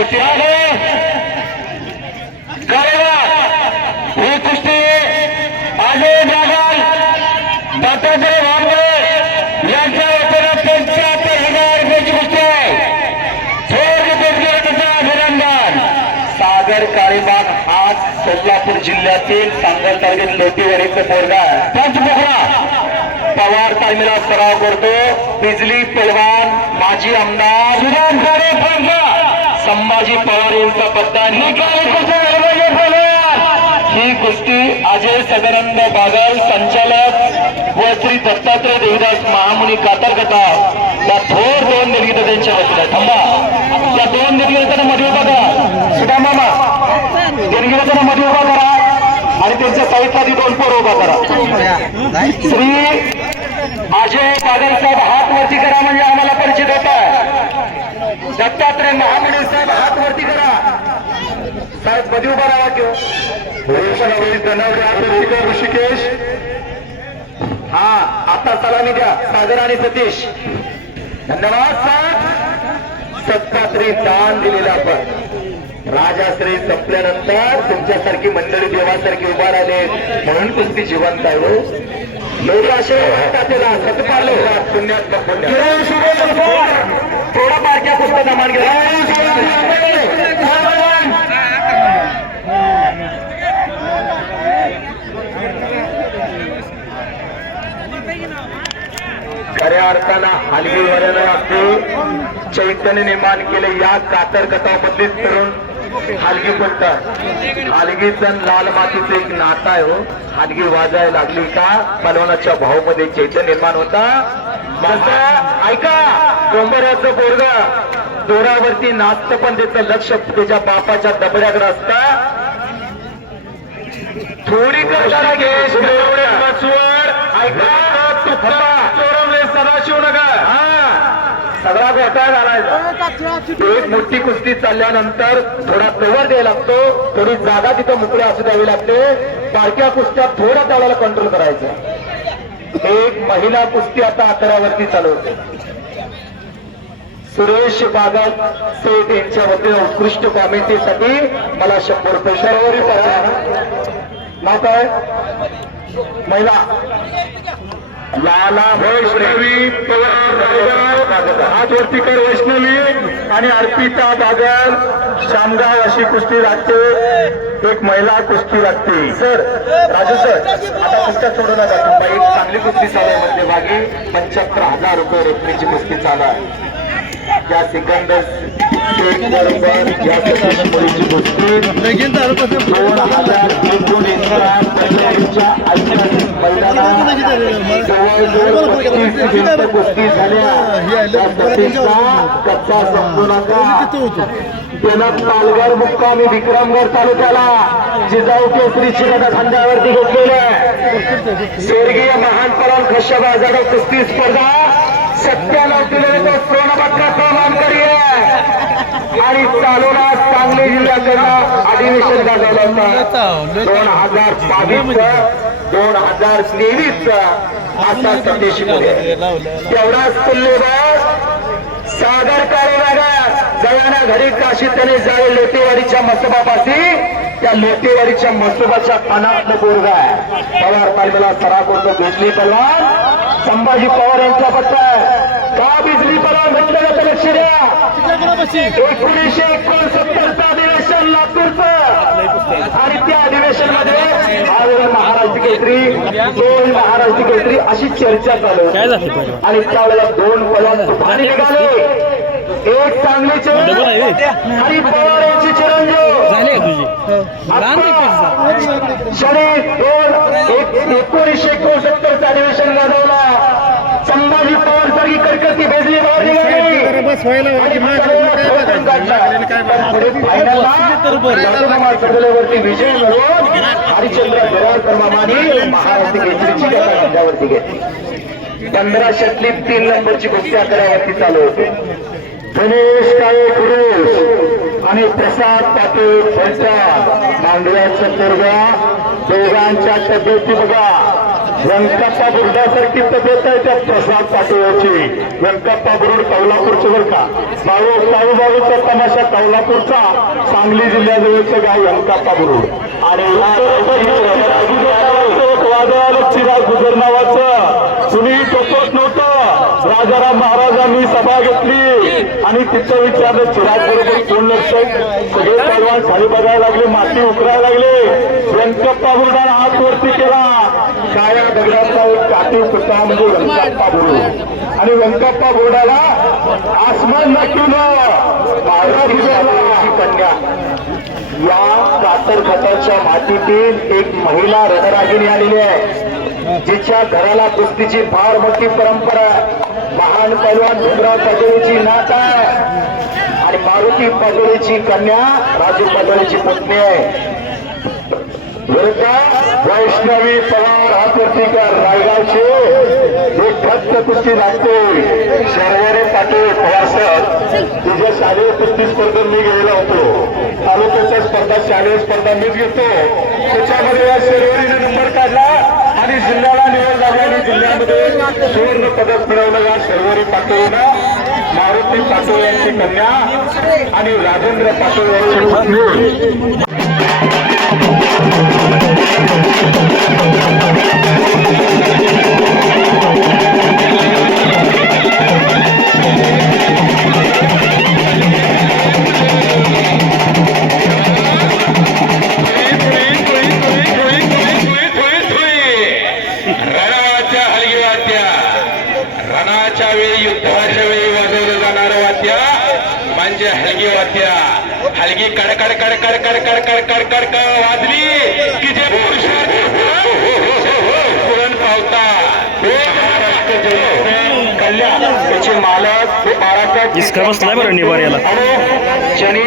ही कुस्ती अजय बागल दत्तात्रय भांबरे यांच्या वतीनं 75,000 रुपयाची कुस्ती आहे. अभिनंदन. सागर काळीबाग हा सोलापूर जिल्ह्यातील सांगल तालुक्यातील लोटीवाडीचा पोरगा पंचमुखला पवार तालमीला सराव करतो. बिजली पहलवान माजी आमदार संभाजी पवार यांचा पत्ता ही कुस्ती अजय सदानंद बागल संचालक व श्री दत्तात्रय देवीदास महामुनी कातरकथा या थोर दोन निर्गीत त्यांच्या वतीने थांबा. त्या दोन निर्गीतांना मध्ये उभा करा. सुधा मामा निर्गीतांना मध्ये उभा करा आणि त्यांच्या साहित्याची दोन पोर उभा करा. श्री अजय बागल साहेब हात वरती करा म्हणजे आम्हाला परिचित होत आहे. दत्तात्रय महामुनी साहेब हात वरती करा. साहेब मध्ये उभा राहा किंवा ऋषिकेश. हा आता सलामी द्या सागर आणि सतीश. धन्यवाद साहेब. सत्तात्री दान दिलेला आपण राजाश्री संपल्यानंतर तुमच्यासारखी मंडळी देवासारखी उभा राहिले म्हणून कुस्ती जिवंत आहे. लोक असे त्याला सतपालो पुण्यात थोडा बारक्या पुस्तका मान घ्या. खऱ्या अर्थानं हलगीवाल्यानं आपले चैतन्य निर्माण केले. या कातर कथामधले तरुण हलगी बोलतात. हलगीचं लाल मातीचं एक नातं आहे. हो हलगी वाजायला लागली का पलवानाच्या भाऊमध्ये चैतन्य निर्माण होता. ऐका डोंबऱ्याचं पोरग दोरावरती नाचतं पण त्याचं लक्ष त्याच्या बापाच्या दबड्याकडे असता. थोडी करताना गेश ऐका चोरवले सदाशिव नगर सगळा घोटाळा घालायचा. एक मोठी कुस्ती चालल्यानंतर थोडा कव्हर द्यायला लागतो. थोडी जागा तिथं मोकळी असू द्यावी लागते. बारक्या कुस्त्या थोडा त्याला कंट्रोल करायचं. एक महिला कुस्ती आता 11वरती चालू होते. सुरेश बागल सेठ यांच्या वतीने उत्कृष्ट कॉमेंट्रीसाठी मला 100 रुपये शर्वरी नाव काय महिला लाला वैष्णवी हात वरतीकर वैष्णवी आणि अर्पिता बागल शामगाव अशी कुस्ती लागते. एक महिला कुस्ती लागते. सर राजू सर आता कुस्त्या सोडू नका. तुम्हाला एक चांगली कुस्ती चालू आहे म्हणजे मागे 75,000 रुपये रोखण्याची कुस्ती चालू आहे. या सिकंदर बरोबर या मुलीची कुस्ती 2000 कुस्ती झाल्या. कच्चा समजू नका. त्यानं पालघर मुक्कामी विक्रमगड तालुक्याला जिजाऊ केसरी शिराडा खांद्यावरती घेतलेल्या स्वर्गीय महान पराम खशाबा जाधव कुस्ती स्पर्धा 97 किलो सोनपदका सन्मानकरी आहे आणि चालवला सांगली जिल्ह्याकडनं अधिवेशन गाजवलं होतं 2022-2023 असा संदेश तेवढाच तुल्यबळ सागर काळेबागात जयाना घरी काशी त्याने जावे लोटेवाडीच्या मसोबापाशी. त्या लोटेवाडीच्या मसोबाच्या कानातलं पोरग आहे. पवार तालमीला सराव करतो. बिजली पहलवान संभाजी पवार यांचा पत्ता आहे. का बिजली पहलवान म्हटलं जातं लक्ष द्या. 1969 अधिवेशन लातूरचं आणि त्या अधिवेशन मध्ये महाराष्ट्र केसरी 2 महाराष्ट्र केसरी अशी चर्चा चालू आणि त्यावेळेला 2 पहलवान तुफानी निघाले. एक सांगलीचे आणि पवार यांची चिरंजीव शरीफ 1969 अधिवेशन गाजवला. संभाजी पवार सारखी कडकती भेजली वरती विजय मिळवून हरिश्चंद्र गिराळकर मामानी महाराष्ट्र केसरीची गटावरती घेतली. 1500तली 3 नंबरची कुस्ती 11वरती चालू होते. गणेश काळे पुरुष आणि प्रसाद पाटील फलटण मांडव्याचा पोरगा दोघांच्या तब्येती बघा. व्यंकप्पा बुरुडासारखी तब्येत आहे त्या प्रसाद पाटोळ्याची. व्यंकप्पा बुरुड कौलापूरचे बर का. काळूबाबूचा तमाशा कौलापूरचा, सांगली जिल्ह्याजवळचं गाव व्यंकप्पा बुरुड. आणि चिराग गुजर नावाचं कुणी टोकत नव्हतं. राजाराम महाराजांनी सभा घेतली आणि तिथं विचारलं चिराग बरोबर कोण लक्षात. सगळे पैलवान खाली बघायला लागले, माती उकरायला लागले. व्यंकप्पा बुरुडाला हात वरती केला. काळ्या दगडाचा एक काठी पुतळा म्हणजे व्यंकप्पा बुरुड. आणि व्यंकप्पा बुरुडाला आसमान दाखवलं. कन्या या कातर घाटाच्या मातीतील एक महिला रणरागिणी आलेली आहे, जिच्या घराला कुस्तीची फार मोठी परंपरा आहे. महान पैलवान भीमराव पाटोळेची नात आहे आणि मारुती पाटोळेची कन्या राजू पाटोळेची पत्नी आहे. विरुद्ध वैष्णवी पवार हातवर्तीकर रायगावचे एक खत कुस्ती लागते. शर्वरे पाटील पवार सर तुझ्या शालेय कुस्ती स्पर्धेत मी गेलेला होतो. तालुक्याच्या स्पर्धा शालेय स्पर्धा मीच घेतो. त्याच्यामध्ये या शर्वरीने नंबर काढला आणि जिल्ह्याला निवड झाली आणि जिल्ह्यामध्ये सुवर्ण पदक मिळवलं या शर्वरी पाटोळेनं. मारुती पाटोळे यांची कन्या आणि राजेंद्र पाटोळे यांची पत्नी. रणाच्या वेळी युद्धाच्या वेळी वाजवलं जाणार वाद्य म्हणजे हलगी वाद्य. हलगी कडकड कडकड कडकड कडकड कडकड वाजली की जे पुरण पावतात. कल्याण त्याचे मालक हे बाळासाहेब इसका बसलाय बरं निवाऱ्याला. ज्यांनी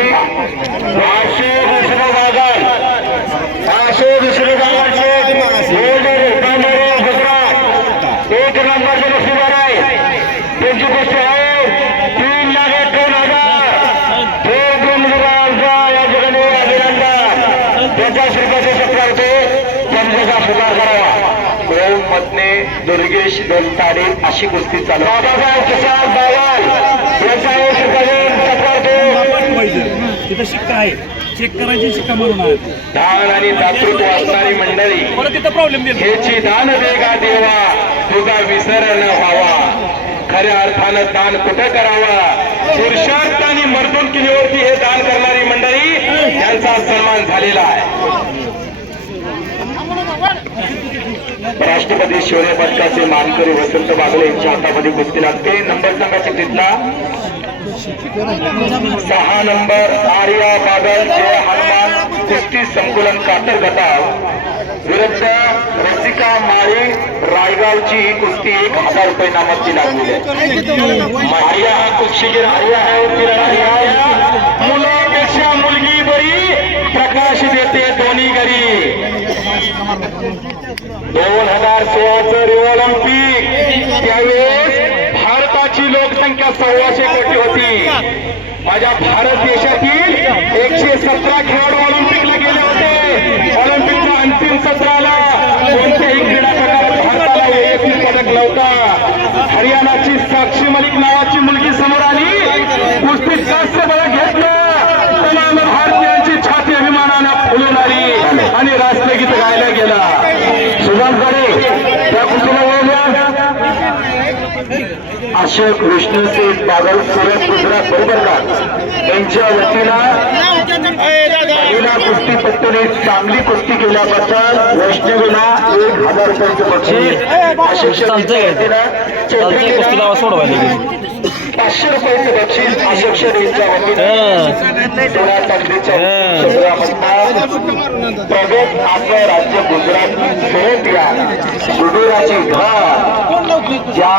500 दुसरे गावाचे एक नंबरचे नशीबदार आहे. त्यांची गोष्ट आहे 3,58,000 या जगाने अभिनंदन. त्यांच्या श्रीपाचे सत्कार होते. त्यांचा स्वीकार करावा. दोन मधने दुर्गेश दोलताडे अशी कुस्ती चालू. बाबासाहेब किसान बावाल यांचा तिथं शिक्का आहे, चेक करायची शिक्का म्हणून आहे. दान आणि दातृत्व असणारी मंडळी परत तिथं प्रॉब्लेम देतो. हेची दान देगा देवा तुझा विसर न व्हावा. खऱ्या अर्थानं दान कुठं करावं. पुरुषार्थ आणि मर्दुकीवरती हे दान करणारी मंडळी यांचा सन्मान झालेला आहे. राष्ट्रपती शौर्य पदकाचे मानकरी वसंत बागले यांच्या हातामध्ये कुस्ती लागते. नंबर संघाची तिथला 6 नंबर आर्या बादल जय हनुमान कुस्ती संकुलन कातर गटाव विरुद्ध रसिका माळी रायगावची ही कुस्ती 1,000 रुपये नामाची लागली आहे. आर्या कुस्तीगीर आर्या आहे. मुलापेक्षा मुलगी बरी प्रकाश देते दोन्ही घरी. 2016चं रिओ ऑलिम्पिक त्यावेळेस भारताची लोकसंख्या 1,600 कोटी होती. माझ्या भारत देशातील 117 खेळाडू ऑलिम्पिकला गेले होते. ऑलिम्पिकच्या अंतिम सत्राला कोणत्याही क्रीडा प्रकारात भारताला वैयक्तिक पदक नव्हता. हरियाणाची साक्षी मलिक नावाची मुलगी समोर आली. कुस्तीत कांस्य पदक घेतलं. तमाम भारतीयांची छाती अभिमानानं फुलून आली आणि राष्ट्रगीत गायला गेला. त्या कुस्तीला अशोक विष्णुसेठ बागल सुरत गुजरात बरोबर का यांच्या वतीनं महिला कुस्तीपटूने चांगली कुस्ती केल्याबद्दल वैष्णवीला 1,000 रुपयांचं बक्षीस. सोडवायला 500 रुपयांचं बक्षीस अशोक यांच्या वतीनं सोळा चांदीच्या प्रगत आपलं राज्य गुजरात सोडूया सुडुराची घर ज्या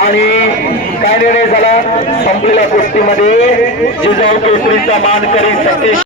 आणि काय निर्णय झाला संपलेल्या कुस्तीमध्ये जिजाऊ केसरीचा मानकरी सतीश